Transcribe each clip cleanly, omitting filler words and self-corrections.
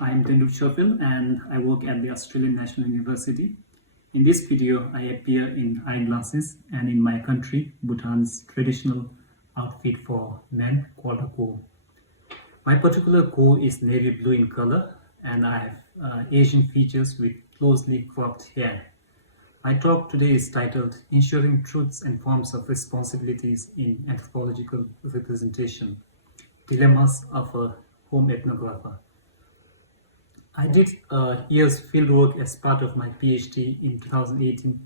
I'm Tenduk Chopil and I work at the Australian National University. In this video, I appear in eyeglasses and in my country, Bhutan's traditional outfit for men called a ko. My particular ko is navy blue in color and I have Asian features with closely cropped hair. My talk today is titled Ensuring Truths and Forms of Responsibilities in Anthropological Representation, Dilemmas of a Home Ethnographer. I did a year's fieldwork as part of my PhD in 2018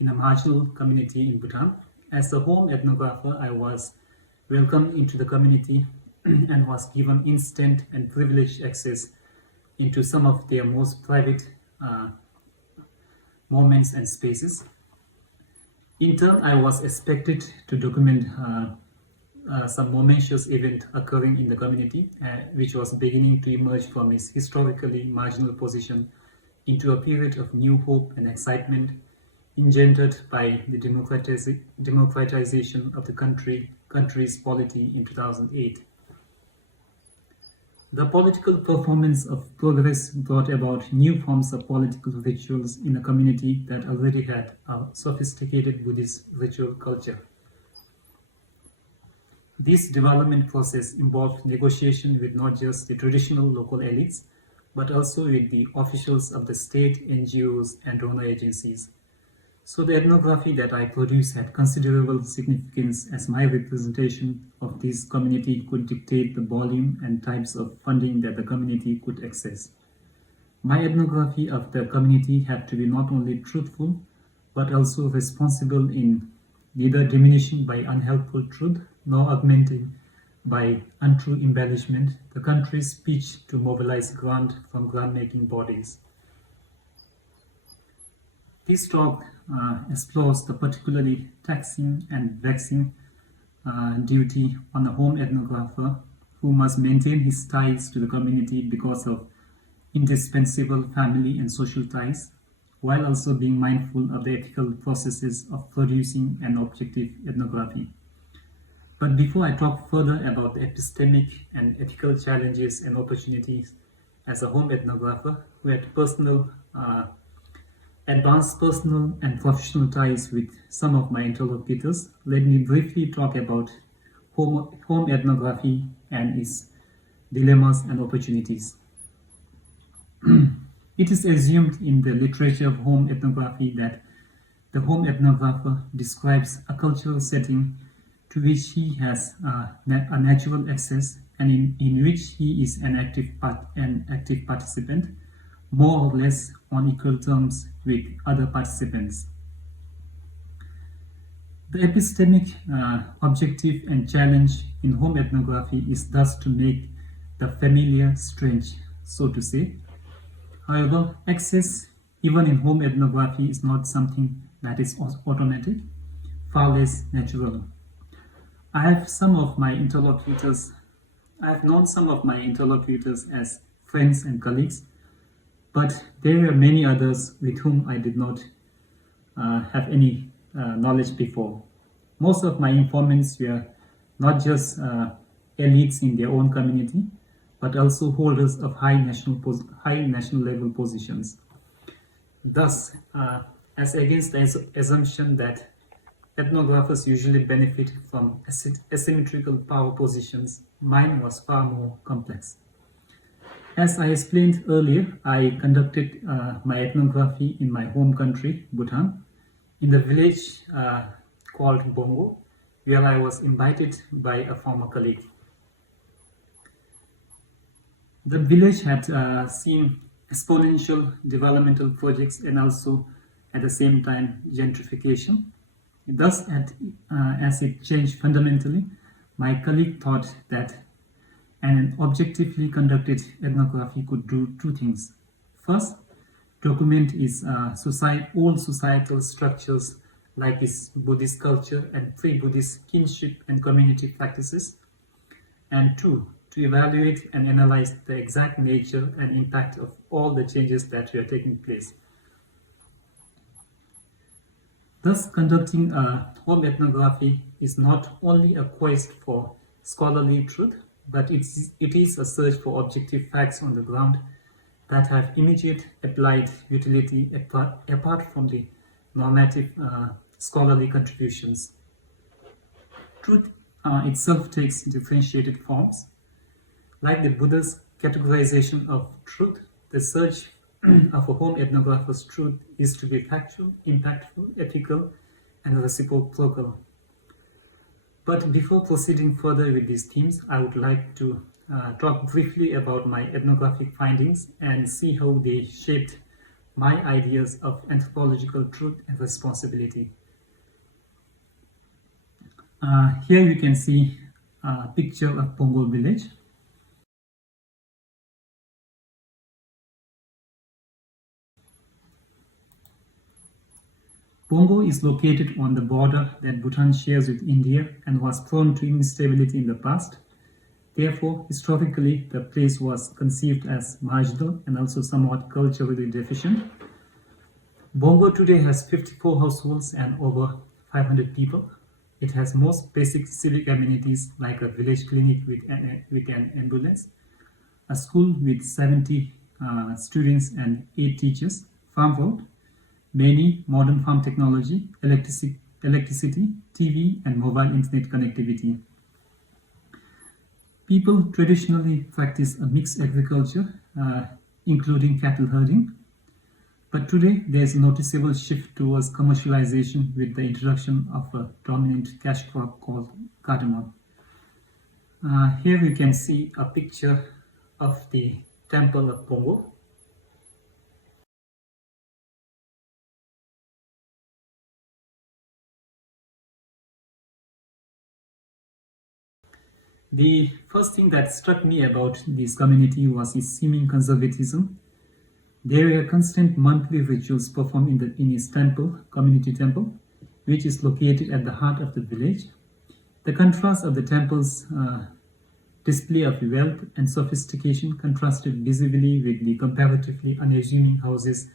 in a marginal community in Bhutan. As a home ethnographer, I was welcomed into the community and was given instant and privileged access into some of their most private moments and spaces. In turn, I was expected to document some momentous event occurring in the community, which was beginning to emerge from its historically marginal position into a period of new hope and excitement engendered by the democratization of the country's polity in 2008. The political performance of progress brought about new forms of political rituals in a community that already had a sophisticated Buddhist ritual culture. This development process involved negotiation with not just the traditional local elites, but also with the officials of the state, NGOs, and donor agencies. So the ethnography that I produced had considerable significance as my representation of this community could dictate the volume and types of funding that the community could access. My ethnography of the community had to be not only truthful, but also responsible in neither diminishing by unhelpful truth nor augmenting by untrue embellishment the country's speech to mobilize grant from grant-making bodies. This talk explores the particularly taxing and vexing duty on a home ethnographer who must maintain his ties to the community because of indispensable family and social ties, while also being mindful of the ethical processes of producing an objective ethnography. But before I talk further about the epistemic and ethical challenges and opportunities as a home ethnographer who had advanced personal and professional ties with some of my interlocutors, let me briefly talk about home ethnography and its dilemmas and opportunities. It is assumed in the literature of home ethnography that the home ethnographer describes a cultural setting to which he has a natural access and in which he is an active participant, more or less on equal terms with other participants. The epistemic objective and challenge in home ethnography is thus to make the familiar strange, so to say. However, access, even in home ethnography, is not something that is automatic, far less natural. I have known some of my interlocutors as friends and colleagues, but there were many others with whom I did not have any knowledge before. Most of my informants were not just elites in their own community, but also holders of high national level positions. Thus, as against the assumption that ethnographers usually benefit from asymmetrical power positions, mine was far more complex. As I explained earlier, I conducted my ethnography in my home country, Bhutan, in the village called Bongo, where I was invited by a former colleague. The village had seen exponential developmental projects and also at the same time gentrification. Thus, as it changed fundamentally, my colleague thought that an objectively conducted ethnography could do two things. First, document its old societal structures like its Buddhist culture and pre-Buddhist kinship and community practices. And two, to evaluate and analyze the exact nature and impact of all the changes that were taking place. Thus, conducting a home ethnography is not only a quest for scholarly truth, but it is a search for objective facts on the ground that have immediate applied utility apart from the normative scholarly contributions. Truth itself takes differentiated forms. Like the Buddha's categorization of truth, the search of a home ethnographer's truth is to be factual, impactful, ethical, and reciprocal. But before proceeding further with these themes, I would like to talk briefly about my ethnographic findings and see how they shaped my ideas of anthropological truth and responsibility. Here you can see a picture of Bongo village. Bongo is located on the border that Bhutan shares with India and was prone to instability in the past. Therefore, historically, the place was conceived as marginal and also somewhat culturally deficient. Bongo today has 54 households and over 500 people. It has most basic civic amenities like a village clinic with an ambulance, a school with 70 students and 8 teachers, farm road, many modern farm technology, electricity, TV, and mobile internet connectivity. People traditionally practice a mixed agriculture, including cattle herding. But today, there is a noticeable shift towards commercialization with the introduction of a dominant cash crop called cardamom. Here we can see a picture of the temple of Bongo. The first thing that struck me about this community was its seeming conservatism. There were constant monthly rituals performed in its temple, community temple, which is located at the heart of the village. The contrast of the temple's display of wealth and sophistication contrasted visibly with the comparatively unassuming houses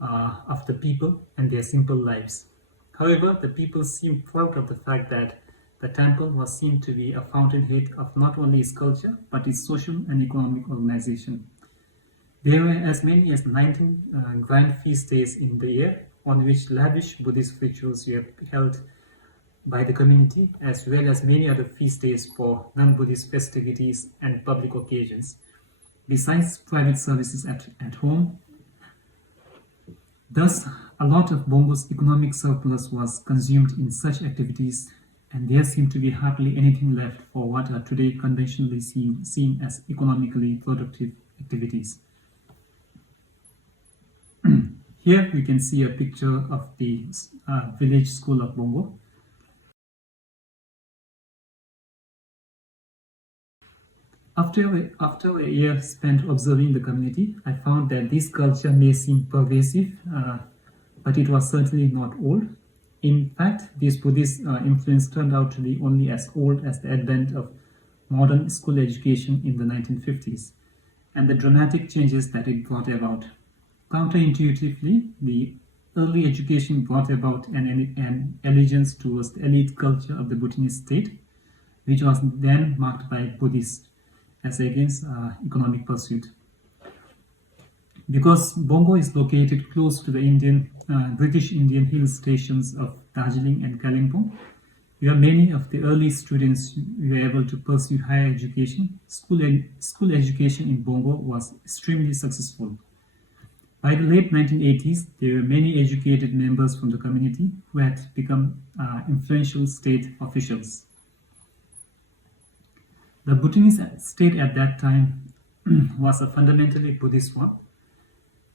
of the people and their simple lives. However, the people seemed proud of the fact that the temple was seen to be a fountainhead of not only its culture, but its social and economic organization. There were as many as 19 grand feast days in the year on which lavish Buddhist rituals were held by the community, as well as many other feast days for non-Buddhist festivities and public occasions, besides private services at home. Thus, a lot of Bongo's economic surplus was consumed in such activities, and there seemed to be hardly anything left for what are today conventionally seen as economically productive activities. Here we can see a picture of the village school of Bongo. After a year spent observing the community, I found that this culture may seem pervasive, but it was certainly not old. In fact, this Buddhist influence turned out to be only as old as the advent of modern school education in the 1950s and the dramatic changes that it brought about. Counterintuitively, the early education brought about an allegiance towards the elite culture of the Bhutanese state, which was then marked by Buddhists as against economic pursuit. Because Bongo is located close to the British Indian hill stations of Darjeeling and Kalimpong, where many of the early students were able to pursue higher education, school education in Bongo was extremely successful. By the late 1980s, there were many educated members from the community who had become influential state officials. The Bhutanese state at that time was a fundamentally Buddhist one,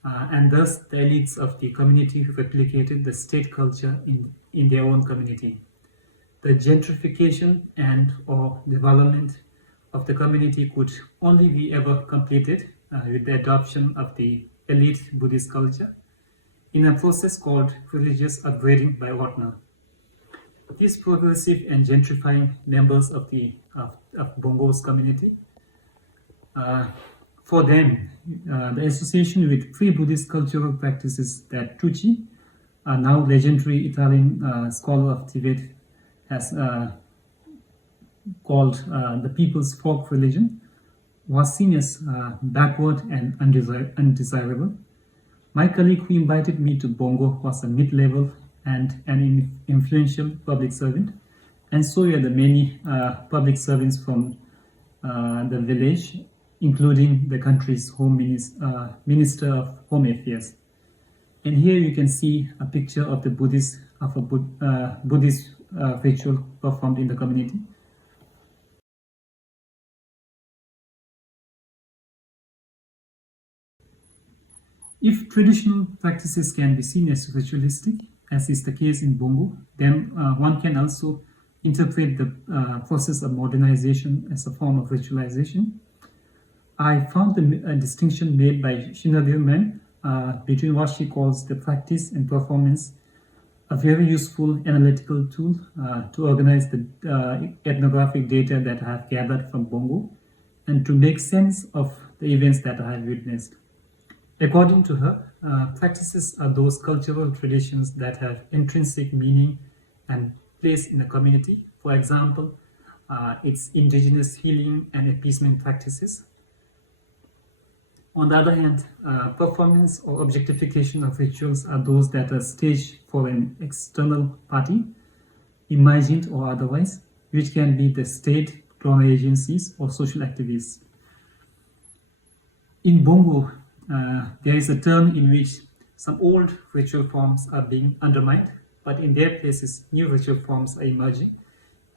and thus the elites of the community replicated the state culture in their own community. The gentrification and or development of the community could only be ever completed with the adoption of the elite Buddhist culture in a process called religious upgrading by Ortner. These progressive and gentrifying members of Bongo's community, for them, the association with pre-Buddhist cultural practices that Tucci, a now legendary Italian scholar of Tibet, has called the people's folk religion, was seen as backward and undesirable. My colleague who invited me to Bongo was a mid-level and an influential public servant, and so were the many public servants from the village, including the country's Minister of Home Affairs. And here you can see a picture of the Buddhist ritual performed in the community. If traditional practices can be seen as ritualistic, as is the case in Bongo, then one can also interpret the process of modernization as a form of ritualization. I found a distinction made by Sheena Learman between what she calls the practice and performance, a very useful analytical tool to organize the ethnographic data that I have gathered from Bongo and to make sense of the events that I have witnessed. According to her, practices are those cultural traditions that have intrinsic meaning and place in the community. For example, it's indigenous healing and appeasement practices. On the other hand, performance or objectification of rituals are those that are staged for an external party, imagined or otherwise, which can be the state, donor agencies, or social activists. In Bongo, there is a term in which some old ritual forms are being undermined, but in their places, new ritual forms are emerging,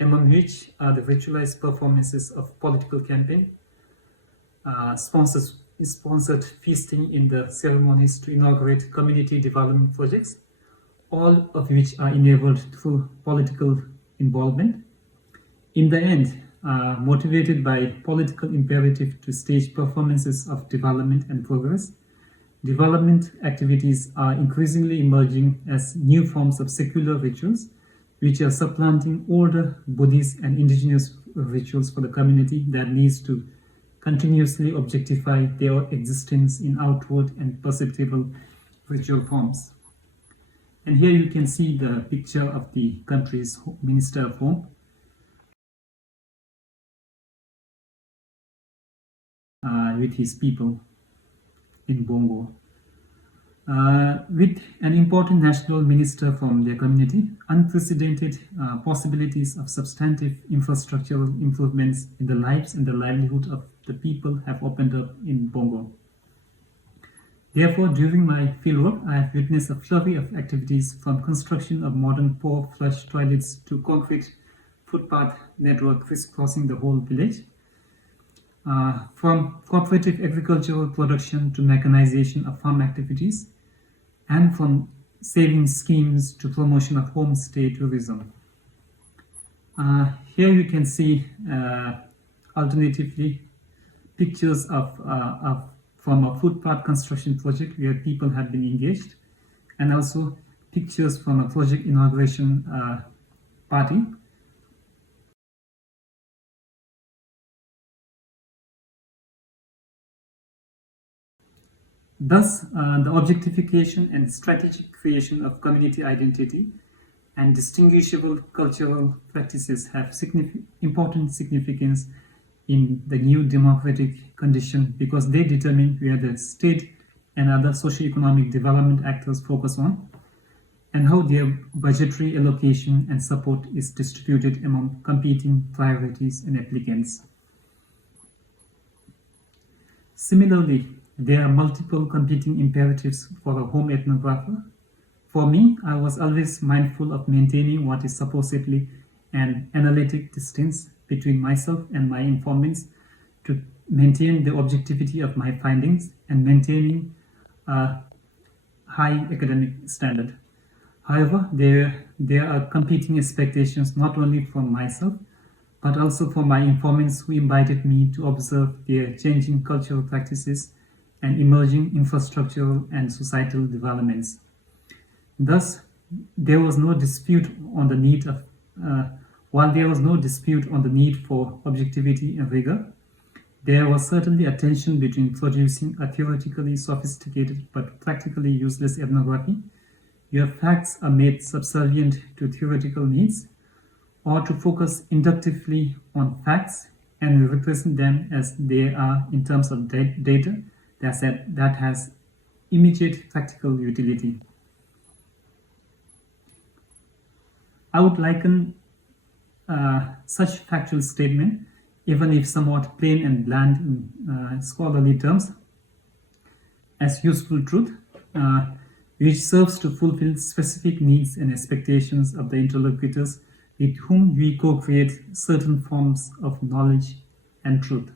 among which are the ritualized performances of political campaign, sponsored feasting in the ceremonies to inaugurate community development projects, all of which are enabled through political involvement. In the end, motivated by political imperative to stage performances of development and progress, development activities are increasingly emerging as new forms of secular rituals, which are supplanting older Buddhist and indigenous rituals for the community that needs to continuously objectify their existence in outward and perceptible ritual forms. And here you can see the picture of the country's Minister of Home. With his people in Bongo. With an important national minister from their community, unprecedented possibilities of substantive infrastructural improvements in the lives and the livelihood of the people have opened up in Bongo. Therefore, during my fieldwork, I have witnessed a flurry of activities from construction of modern pour flush toilets to concrete footpath network crisscrossing the whole village. From cooperative agricultural production to mechanization of farm activities, and from saving schemes to promotion of homestay tourism. Here you can see alternatively pictures from a footpath construction project where people have been engaged, and also pictures from a project inauguration party. Thus, the objectification and strategic creation of community identity and distinguishable cultural practices have important significance in the new democratic condition because they determine where the state and other socio-economic development actors focus on and how their budgetary allocation and support is distributed among competing priorities and applicants. Similarly, there are multiple competing imperatives for a home ethnographer. For me, I was always mindful of maintaining what is supposedly an analytic distance between myself and my informants to maintain the objectivity of my findings and maintaining a high academic standard. However, there are competing expectations not only from myself, but also from my informants who invited me to observe their changing cultural practices and emerging infrastructural and societal developments. Thus, there was no dispute on the need of, while there was no dispute on the need for objectivity and rigor, there was certainly a tension between producing a theoretically sophisticated but practically useless ethnography, where facts are made subservient to theoretical needs, or to focus inductively on facts and we represent them as they are in terms of data that has immediate practical utility. I would liken such factual statement, even if somewhat plain and bland in scholarly terms, as useful truth, which serves to fulfill specific needs and expectations of the interlocutors with whom we co-create certain forms of knowledge and truth.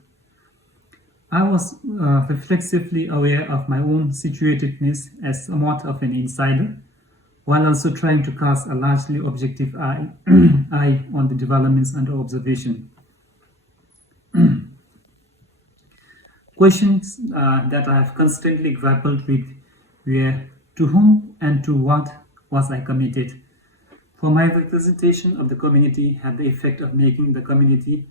I was reflexively aware of my own situatedness as somewhat of an insider, while also trying to cast a largely objective eye on the developments under observation. Questions that I have constantly grappled with were: to whom and to what was I committed? For my representation of the community had the effect of making the community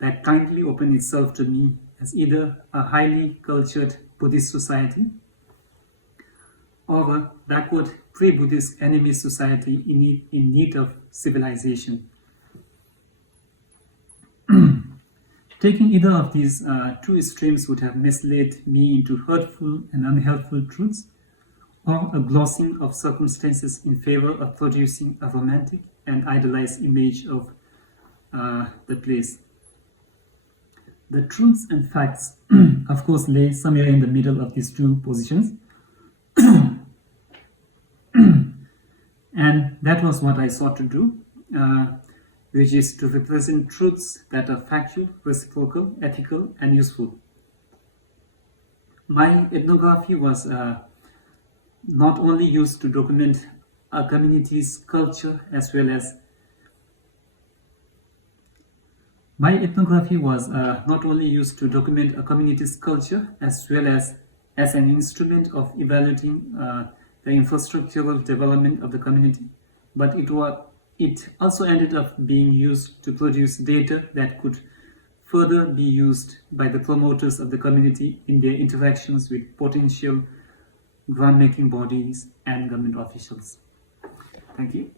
that kindly opened itself to me as either a highly cultured Buddhist society or a backward pre-Buddhist enemy society in need of civilization. Taking either of these two extremes would have misled me into hurtful and unhelpful truths, or a glossing of circumstances in favor of producing a romantic and idealized image of the place. The truths and facts, of course, lay somewhere in the middle of these two positions. And that was what I sought to do, which is to represent truths that are factual, reciprocal, ethical, and useful. My ethnography was not only used to document a community's culture as well as an instrument of evaluating the infrastructural development of the community, but it also ended up being used to produce data that could further be used by the promoters of the community in their interactions with potential grant-making bodies and government officials. Thank you.